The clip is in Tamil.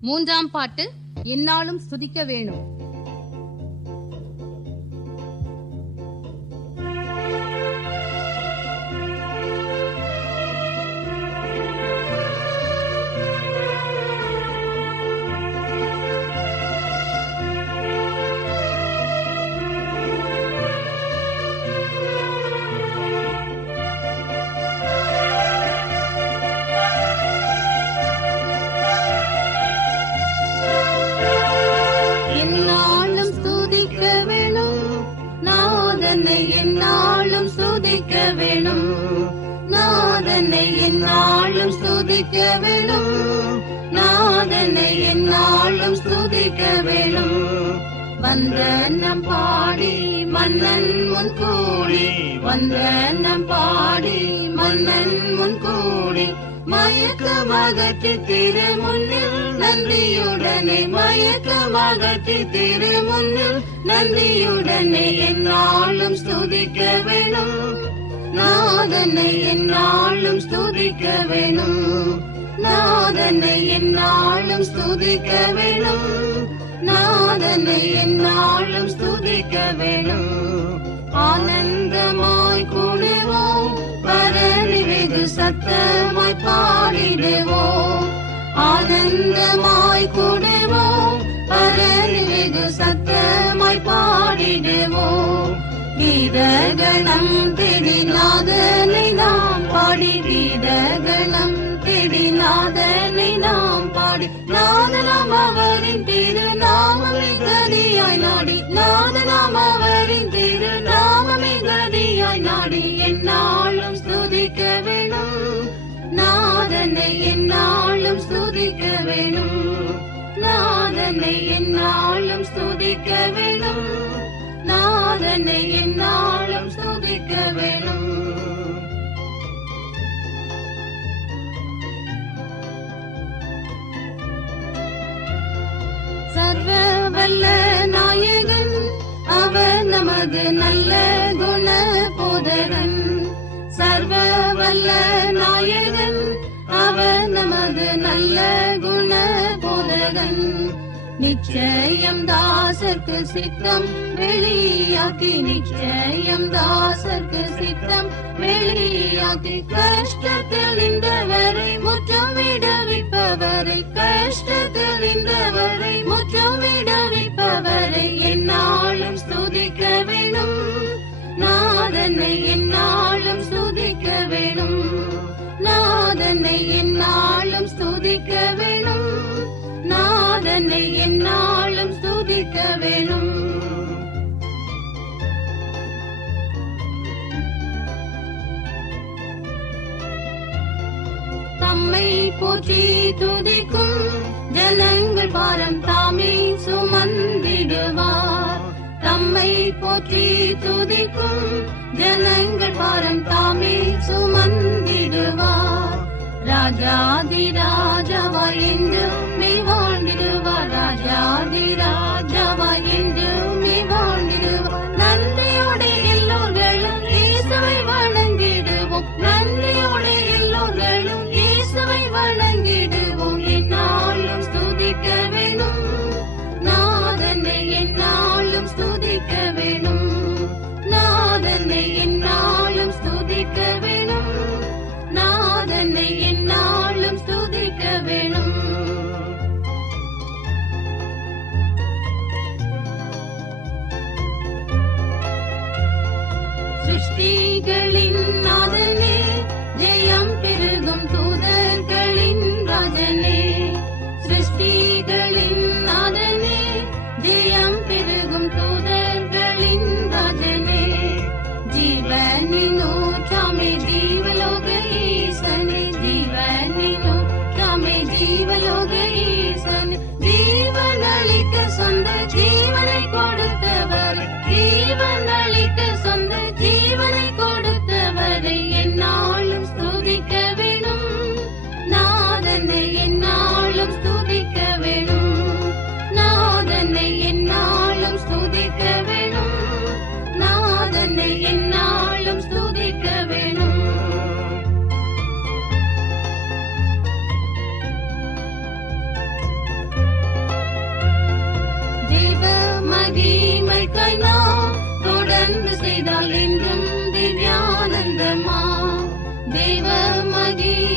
மூன்றாம் பாட்டு எந்நாளும் ஸ்துதிக்க வேணும். எந்நாளும் ஸ்துதிக்க வேணும், நாதனை எந்நாளும் ஸ்துதிக்க வேணும், நாதனை எந்நாளும் ஸ்துதிக்க வேணும். வந்தனம் பாடி மன்னன் முன் கூடி, வந்தனம் பாடி மன்னன் முன் கூடி, மயக்கமகற்றி திரு முன்னில் நன்றியுடனே, மயக்கமகற்றி திரு முன்னில் நன்றியுடனே எந்நாளும் ஸ்துதிக்க வேணும், நாதனை எந்நாளும் ஸ்துதிக்க வேணும், நாதனை எந்நாளும் ஸ்துதிக்க வேணும், நாதனை எந்நாளும் ஸ்துதிக்க வேணும். ஆனந்தமாய் கூடுவோம், பரவி வெகு சத்தமாய் பாடிடுவோம், ஆனந்தமாய் கூடுவோம், பரவி வெகு சத்தமாய் பாடிடுவோம். கீதகணம் தேடி நாதனை நாம் பாடி, கீதகணம் தேடி நாதனை நாம் பாடி, நாதனாம் அவரின் திருநாமமே கதியாய் நாடி, நாதனாம் அவரின் திருநாமமே கதியாய் நாடி எந்நாளும் ஸ்துதிக்க வேணும், நாதனை எந்நாளும் ஸ்துதிக்க வேணும், நாதனை எந்நாளும் ஸ்துதிக்க வேணும், நாதனை எந்நாளும் ஸ்துதிக்க வேணும். சர்வ வல்ல நாயகன் அவர் நமது நல்ல குண போதகன், சர்வ வல்ல நாயகன் அவர் நமது நல்ல குண போதகன். நிச்சயம் தாசர்க்கு சித்தம் வெளியாக்கி, நிச்சயம் தாசர்க்கு சித்தம் வெளியாக்கி, கஷ்டத்தில் இந்தவரை முற்றம் விடுவிப்பவரை, கஷ்டத்தில் இந்தவரை முற்றம் விடுவிப்பவரை எந்நாளும் ஸ்துதிக்க வேணும், நாதனை எந்நாளும் ஸ்துதிக்க வேணும், நாதனை எந்நாளும் ஸ்துதிக்க வேணும், நாதனை எந்நாளும் ஸ்துதிக்க வேணும். தம்மை போற்றி துதிக்கும் ஜனங்கள் பாரம் தாமே சுமந்திடுவார், தம்மை போற்றி துதிக்கும் ஜனங்கள் பாரம் தாமே சுமந்திடுவார். ராஜாதி ராஜாவாய் என்றுமே வாழ்ந்திடுவார், ராஜாதி ராஜாவாய் என்றுமே வாழ்ந்திடுவார். நன்றியோடு எல்லோர்களும் இயேசுவை வணங்கிடுவோம், நன்றியோடு எல்லோர்களும் இயேசுவை வணங்கிடுவோம். எந்நாளும் ஸ்துதிக்க வேணும், நாதனை எந்நாளும் ஸ்துதிக்க வேணும், நாதனை எந்நாளும் ஸ்துதிக்க வேணும், நாதனை எந்நாளும் ஸ்துதிக்க வேணும். வேலைக்காய் நாம் தொடர்ந்து செய்தால் என்றும் திவ்யானந்தமா தேவ மகிமை